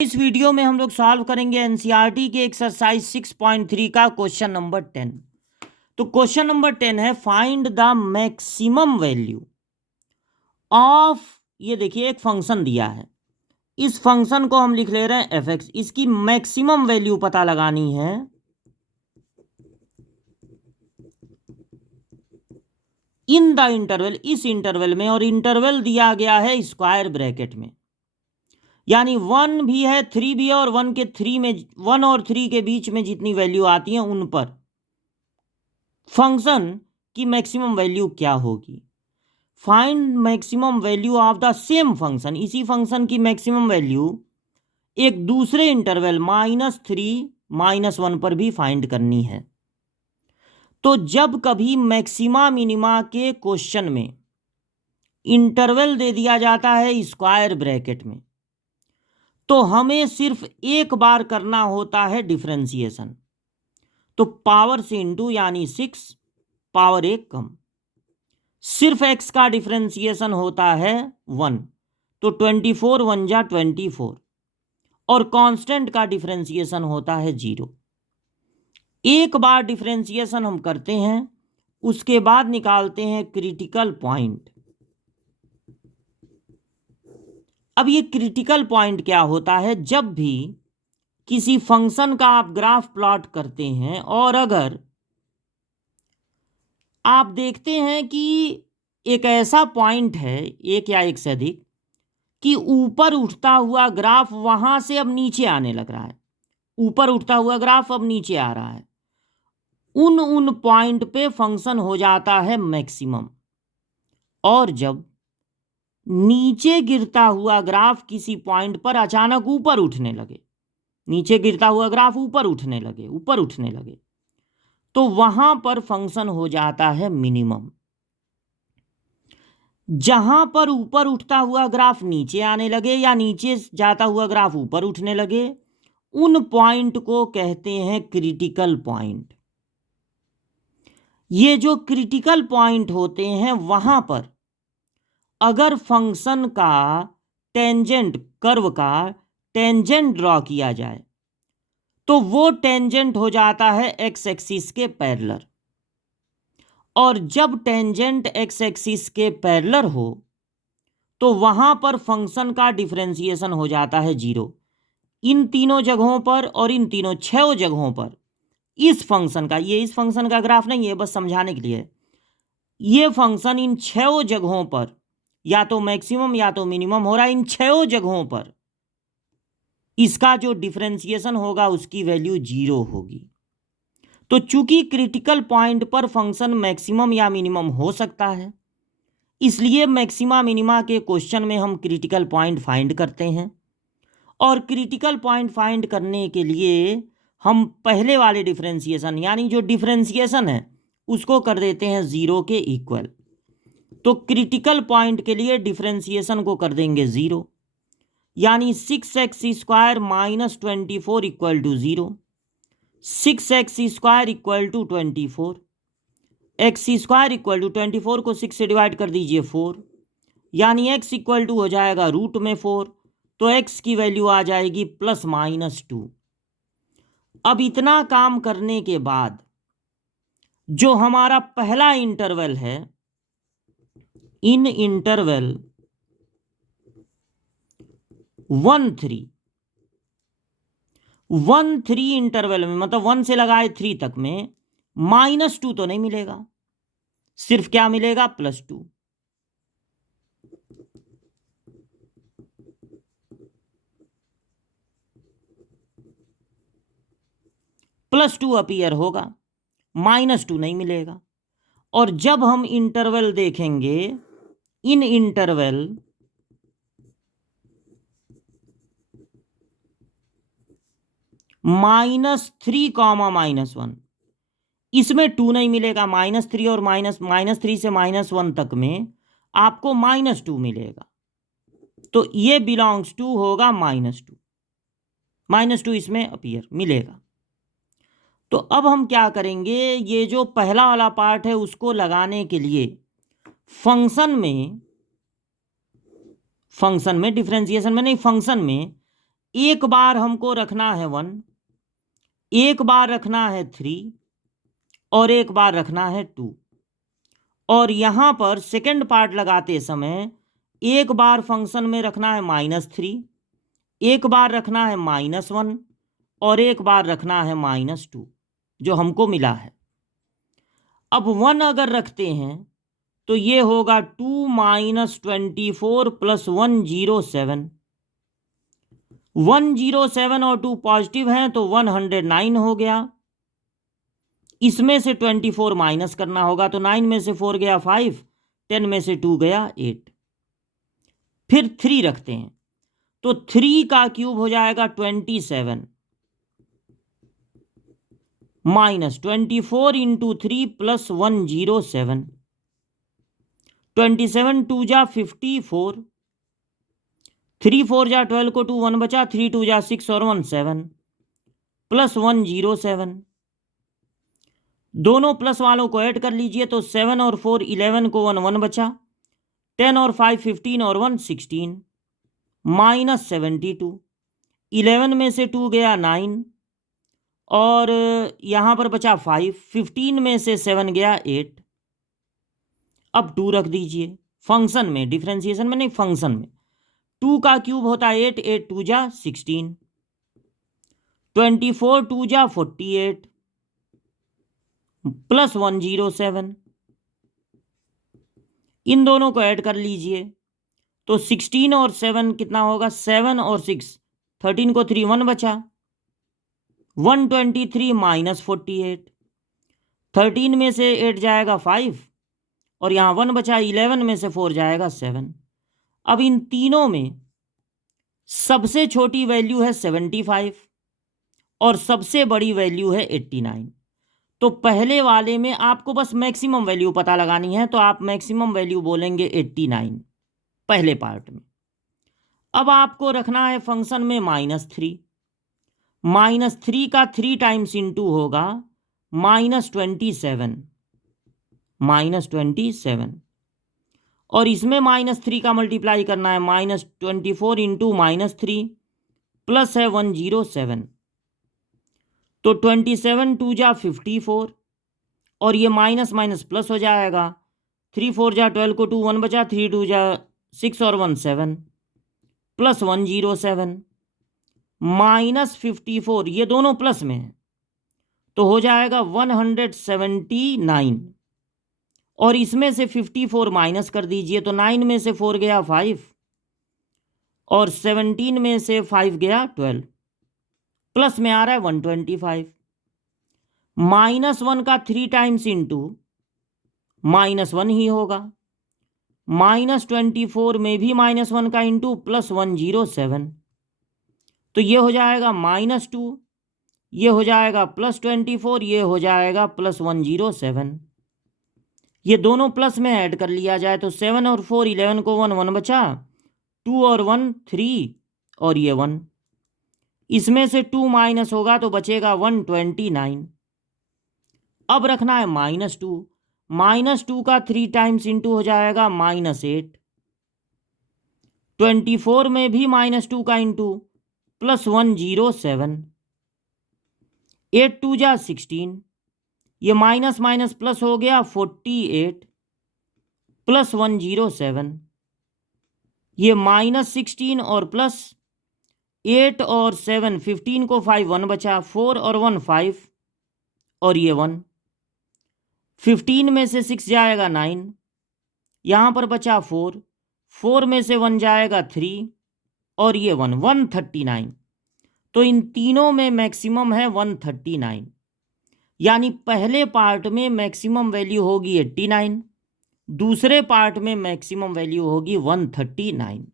इस वीडियो में हम लोग सॉल्व करेंगे एनसीईआरटी के एक्सरसाइज 6.3 का क्वेश्चन नंबर 10। तो क्वेश्चन नंबर 10 है find the maximum value of, ये देखिए एक फंक्शन दिया है, इस फंक्शन को हम लिख ले रहे हैं एफ एक्स, इसकी मैक्सिमम वैल्यू पता लगानी है इन द इंटरवल, इस इंटरवल में, और इंटरवल दिया गया है स्क्वायर ब्रैकेट में, यानी 1 भी है 3 भी है, और 1 और 3 के बीच में जितनी वैल्यू आती है उन पर फंक्शन की मैक्सिमम वैल्यू क्या होगी। Find maximum value of the same function, इसी फंक्शन की मैक्सिमम वैल्यू एक दूसरे इंटरवल -3 -1 पर भी फाइंड करनी है। तो जब कभी मैक्सिमा मिनिमा के क्वेश्चन में इंटरवल दे दिया जाता है स्क्वायर ब्रैकेट में, तो हमें सिर्फ एक बार करना होता है डिफरेंशिएशन। तो पावर से इंटू, यानी 6 पावर 1 कम, सिर्फ x का डिफरेंशिएशन होता है 1, तो 24 1 जा 24, और कांस्टेंट का डिफरेंशिएशन होता है 0। एक बार डिफरेंशिएशन हम करते हैं, उसके बाद निकालते हैं क्रिटिकल पॉइंट। अब ये क्रिटिकल पॉइंट क्या होता है, जब भी किसी फंक्शन का आप ग्राफ प्लॉट करते हैं और अगर आप देखते हैं कि एक ऐसा पॉइंट है, एक या एक से अधिक, कि ऊपर उठता हुआ ग्राफ वहां से अब नीचे आने लग रहा है, ऊपर उठता हुआ ग्राफ अब नीचे आ रहा है, उन पॉइंट पे फंक्शन हो जाता है मैक्सिमम। और जब नीचे गिरता हुआ ग्राफ किसी पॉइंट पर अचानक ऊपर उठने लगे, नीचे गिरता हुआ ग्राफ ऊपर उठने लगे, तो वहां पर फंक्शन हो जाता है मिनिमम। जहां पर ऊपर उठता हुआ ग्राफ नीचे आने लगे या नीचे जाता हुआ ग्राफ ऊपर उठने लगे, उन पॉइंट को कहते हैं क्रिटिकल पॉइंट। ये जो क्रिटिकल पॉइंट होते हैं, वहां पर अगर फंक्शन का टेंजेंट, कर्व का टेंजेंट ड्रॉ किया जाए, तो वो टेंजेंट हो जाता है एक्स एक्सिस के पैरेलल, और जब टेंजेंट एक्स एक्सिस के पैरेलल हो तो वहां पर फंक्शन का डिफरेंशिएशन हो जाता है 0। इन तीनों जगहों पर और इन तीनों 6 जगहों पर इस फंक्शन का, ये इस फंक्शन का ग्राफ नहीं है, बस समझाने के लिए, ये फंक्शन इन 6 जगहों पर या तो मैक्सिमम या तो मिनिमम हो रहा है। इन 6 जगहों पर इसका जो डिफरेंशिएशन होगा उसकी वैल्यू 0 होगी। तो चूंकि क्रिटिकल पॉइंट पर फंक्शन मैक्सिमम या मिनिमम हो सकता है, इसलिए मैक्सिमा मिनिमा के क्वेश्चन में हम क्रिटिकल पॉइंट फाइंड करते हैं। और क्रिटिकल पॉइंट फाइंड करने के लिए हम पहले वाले डिफरेंशिएशन, यानी जो डिफरेंशिएशन है उसको कर देते हैं 0 के इक्वल। तो क्रिटिकल पॉइंट के लिए डिफरेंशिएशन को कर देंगे 0, यानी 6x² - 24 equal to 0, 6x² equal to 24, x² equal to 24 को 6 से डिवाइड कर दीजिए 4, यानी x इक्वल टू हो जाएगा रूट में 4, तो x की वैल्यू आ जाएगी ±2। अब इतना काम करने के बाद जो हमारा पहला इंटरवल है, इन इंटरवल 1 3 इंटरवल में, मतलब 1 से लगाए 3 तक में -2 तो नहीं मिलेगा, सिर्फ क्या मिलेगा +2। +2 अपीयर होगा, -2 नहीं मिलेगा। और जब हम इंटरवल देखेंगे, इन इंटरवल -3, -1, इसमें 2 नहीं मिलेगा। -3 और -3 से -1 तक में आपको -2 मिलेगा, तो ये बिलोंग्स टू होगा -2 इसमें अपीयर मिलेगा। तो अब हम क्या करेंगे, ये जो पहला वाला पार्ट है उसको लगाने के लिए फंक्शन में डिफरेंशिएशन में नहीं, फंक्शन में एक बार हमको रखना है 1, एक बार रखना है 3 और एक बार रखना है 2। और यहां पर सेकंड पार्ट लगाते समय एक बार फंक्शन में रखना है -3, एक बार रखना है -1 और एक बार रखना है -2, जो हमको मिला है। अब 1 अगर रखते हैं तो ये होगा 2 - 24 + 107। 107 और 2 पॉजिटिव हैं तो 109 हो गया। इसमें से 24 माइनस करना होगा तो 9 में से 4 गया 5, 10 में से 2 गया 8। फिर 3 रखते हैं तो 3 का क्यूब हो जाएगा 27 -24 × 3 + 107। 27 2 जा 54, 3 4 जा 12 को 2 1 बचा, 3 2 जा 6 और 1 7 + 107। दोनों प्लस वालों को ऐड कर लीजिए तो 7 और 4 11 को 1 1 बचा, 10 और 5 15 और 1 16 -72। 11 में से 2 गया 9 और यहाँ पर बचा 5, 15 में से 7 गया 8। अब 2 रख दीजिए फंक्शन में, डिफरेंशिएशन में नहीं, फंक्शन में। 2 का क्यूब होता है 8, 8 2 जा 16, 24 2 जा 48 + 107। इन दोनों को ऐड कर लीजिए तो 16 और 7 कितना होगा, 7 और 6 13 को 3 1 बचा, 123 - 48। 13 में से 8 जाएगा 5 और यहाँ 1 बचा, 11 में से 4 जाएगा 7। अब इन तीनों में सबसे छोटी वैल्यू है 75 और सबसे बड़ी वैल्यू है 89। तो पहले वाले में आपको बस मैक्सिमम वैल्यू पता लगानी है तो आप मैक्सिमम वैल्यू बोलेंगे 89 पहले पार्ट में। अब आपको रखना है फंक्शन में -3। -3 का 3 टाइम्स इंटू होगा -27 और इसमें -3 का मल्टीप्लाई करना है, -24 इंटू -3 प्लस है 107। तो 27 2 जा 54 और ये माइनस माइनस प्लस हो जाएगा, 3 4 जा 12 को 2 1 बचा, 3 2 जा 6 और 1 7 + 107 -54, ये दोनों प्लस में है तो हो जाएगा 179 और इसमें से 54 माइनस कर दीजिए तो 9 में से 4 गया 5 और 17 में से 5 गया 12, प्लस में आ रहा है 125। -1 का 3 टाइम्स इंटू -1 ही होगा, -24 में भी -1 का इंटू प्लस 107 तो ये हो जाएगा -2, ये हो जाएगा +24, ये हो जाएगा +107। ये दोनों प्लस में ऐड कर लिया जाए तो 7 और 4 11 को 1 1 बचा, 2 और 1 3 और ये 1, इसमें से 2 माइनस होगा तो बचेगा 129। अब रखना है -2। -2 का 3 टाइम्स इंटू हो जाएगा -8, 24 में भी -2 का इंटू प्लस 107, 8 2 जा 16, ये माइनस माइनस प्लस हो गया 48 + 107, ये -16 और प्लस 8 और 7 15 को 5 1 बचा, 4 और 1 5 और ये 1, 15 में से 6 जाएगा 9, यहाँ पर बचा 4, 4 में से 1 जाएगा 3 और ये 1 139। तो इन तीनों में मैक्सिमम है 139, यानी पहले पार्ट में मैक्सिमम वैल्यू होगी 89, दूसरे पार्ट में मैक्सिमम वैल्यू होगी 139।